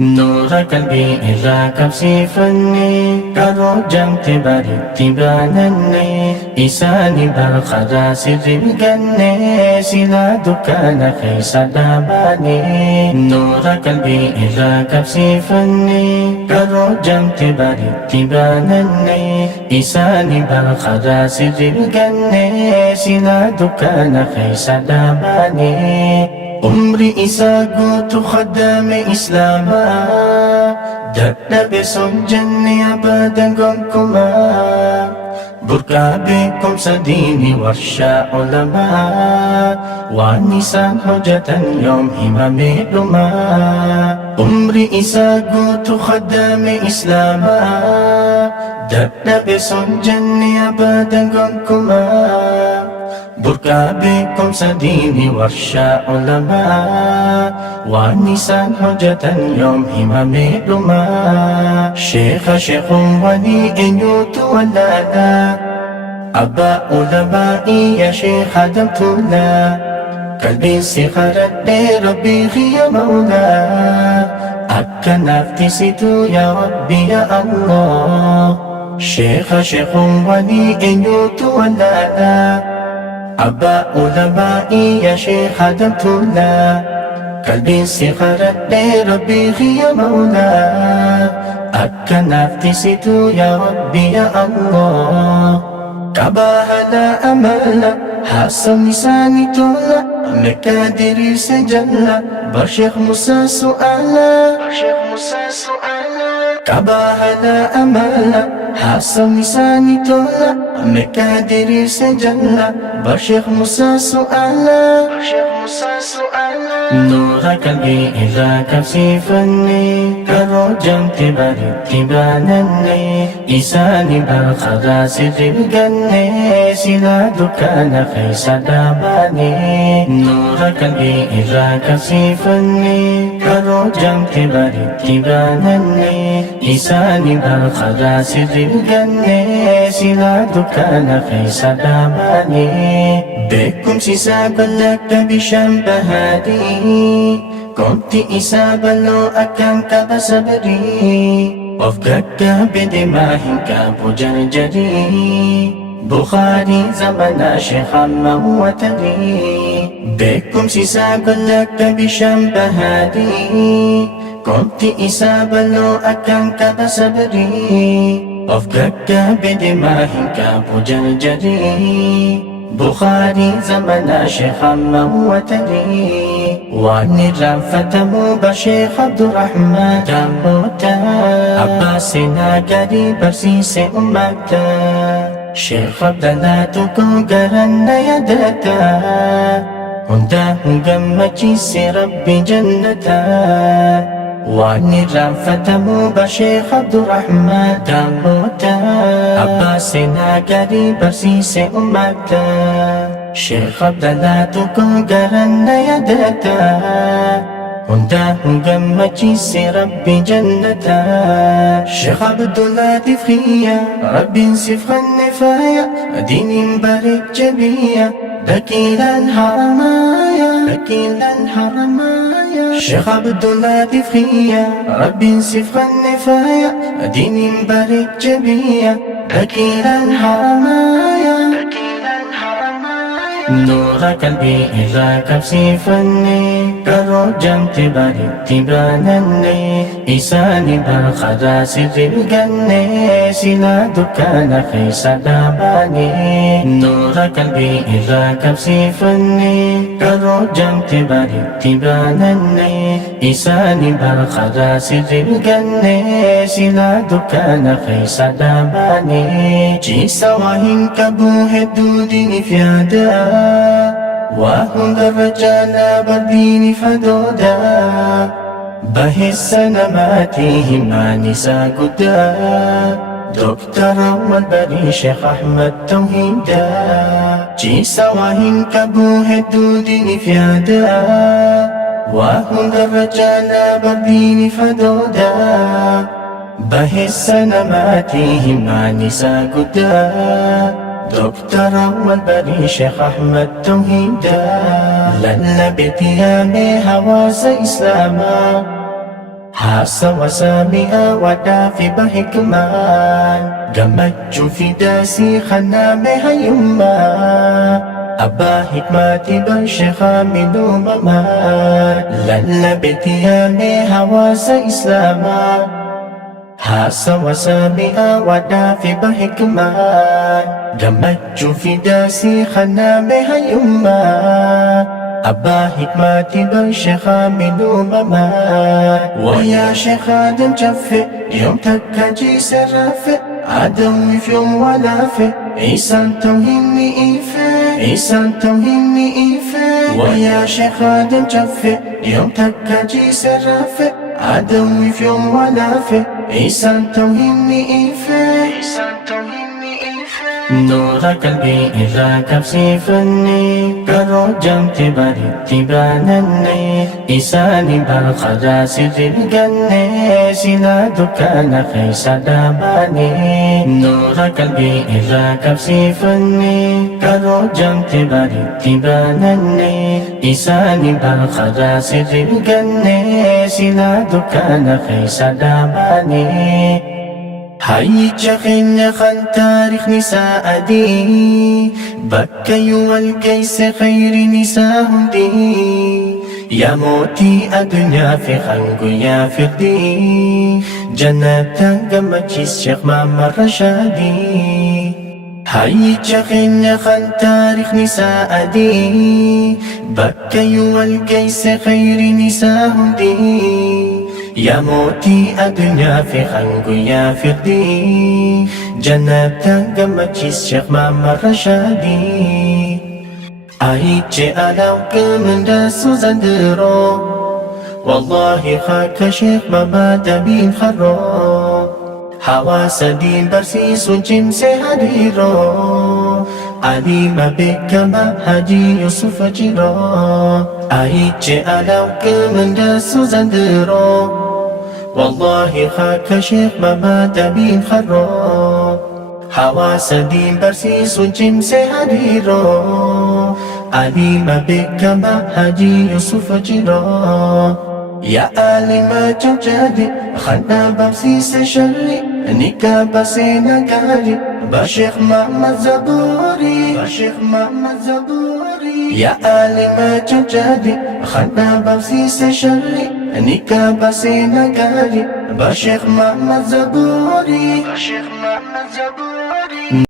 نور قلبي إذا كبسيفني كروجم تبانني إساني برخدا سر الجنة سلا دكان خيس داباني نور قلبي إذا كبسيفني كروجم تبانني إساني برخدا سر الجنة سلا دكان خيس داباني عمري إساقوت خدام إسلاما دقنا بسون جنة أبدا قمكما بركا بكم سديني ورشا علماء والنسان حجة يوم إمام لما عمري إساقوت خدام إسلاما دقنا بسون جنة أبدا قمكما بركا بكم سديني ورشا علماء والنسان حجة يوم إمام لما شيخ ولي إن يتولانا أبا علمائي يا شيخ دمتنا قلبي سخرت ربي يا مولا أكا نفتسيتو يا ربي يا الله شيخ ولي إن يتولانا أبا علمائي يا شيخ دمتنا قلبي سخرت ربي يا مولا أكا نفتسيتو يا ربي يا الله كباهنا أملا حسن لساني تولا مكادري سجلا برشيخ موسى سؤالا كباهنا أملا حسن لساني تولا مكادري سجلا برشيخ موسى سؤالا نور قلبي إذا كبسيفني كروجم تبانني إساني برخدا سر الجنة سلا دكان خيس داباني نور قلبي إذا كبسيفني كروجم تبانني إساني برخدا سر الجنة سلا دكان خيس داباني بكم سيسابلك بشنبهادي كنت إسابلو أكام كبسبري وفقك بدماهك بجرجري بخاري زمن شيخ موتري بكم سيسابلك بشنبهادي كنت إسابلو أكام كبسبري وفقك بدماهك بجرجري بخاري زمن شيخ موتري واني فتمو بشيخ عبد الرحمن تموتا عباسنا قريب برسيس أمتا شيخ عبدنا تكو قرن يدتا هندا قمتيس ربي جنتا واني فتمو بشيخ عبد الرحمن تموتا عباسنا قريب برسيس أمتا شيخ عبدنا تكو قرن يدتا هندا قمتيس ربي جنتا شيخ عبد اللطيف خيا ربي سفخ النفايا دين بارك جبيا دكيلا حرمايا شيخ عبد اللطيف خيا ربي سفخ النفايا دين بارك جبيا دكيلا حرمايا نور قلبي إذا كبسيفني كروجم تبانني إساني برخدا سر الجنة سلا دكان خيس داباني نور قلبي إذا كبسيفني كروجم تبانني إساني برخدا سر الجنة سلا دكان خيس داباني جيسا وهن كبوه الدودين فيادا وهم الرجال بردين فدودا به السنماتهم نساء قدا دكتور والبري شيخ أحمد توحيدا جيسا وهن كبوه الدودين فيادا وهم الرجال بردين فدودا به السنماتهم نساء قدا دكتور والبري شيخ أحمد توحيدا لن بتيامي هواز إسلاما Hasa wasami'a wadafi bahikman Gammachuu fi daasii khaname hayyummaa Abbaa hikmaatii bar sheekhaa midhuumamaa Lallabeetti yaamee hawaasa islaamaa Hasa wasami'a wadafi bahikman Gammachuu fi daasii khaname hayyummaa أبا حكمتي بن شيخا مدومما ويا شيخ آدم جفي يوم تكجي سرفي عدوي في يوم ولا في عيسى توهمني إيفي عيسى توهمني إيفي ويا شيخ آدم جفي يوم تكجي سرفي عدوي في يوم ولا في عيسى توهمني إيفي عيسى توهمني إيفي نور قلبي إذا كبسيفني Karo jamte baritti bananne Isaani barqadaa sirrii ganne Sila dukkaana keessa dhaabane Nuura qalbii irraa qabsiifanne Karo jamte baritti bananne Isaani barqadaa sirrii ganne Sila dukkaana keessa dhaabane Hayyicha keenya kan taarikhni isaa adii Bakka yoo walgeesse khayriin isaa hundi Yaa mootii addunyaa fi kan guyyaa firdii Jannataan gammachiis Sheekh Muhammad Rashaadii Hayyicha keenya kan taarikhni isaa adii Bakka yoo walgeesse khayriin isaa hundi يا موتي أدنيا في خنقيا في الدين جنة قمتشيس شيخ محمد رشادي أهيتشي ألاوك من داسو زندرو والله خاك شيخ محمد بين خرو حواس دين برسيس جنس هديرو عليم بك ما حجي يوسف جيرو أهيتشي ألاوك من داسو زندرو والله خاك شيخ محمد بين خرو حواس دين برسيس جنس هديرو عليم بك ما حجي يوسف جيرو يا آل ما جوجادي خلنا بمسيس شري نيكا بسينا قالي بشيخ محمد زبوري بشيخ محمد زبوري يا آل ما جوجادي خلنا بمسيس شري نيكا بسينا قالي بشيخ محمد زبوري بشيخ محمد زبوري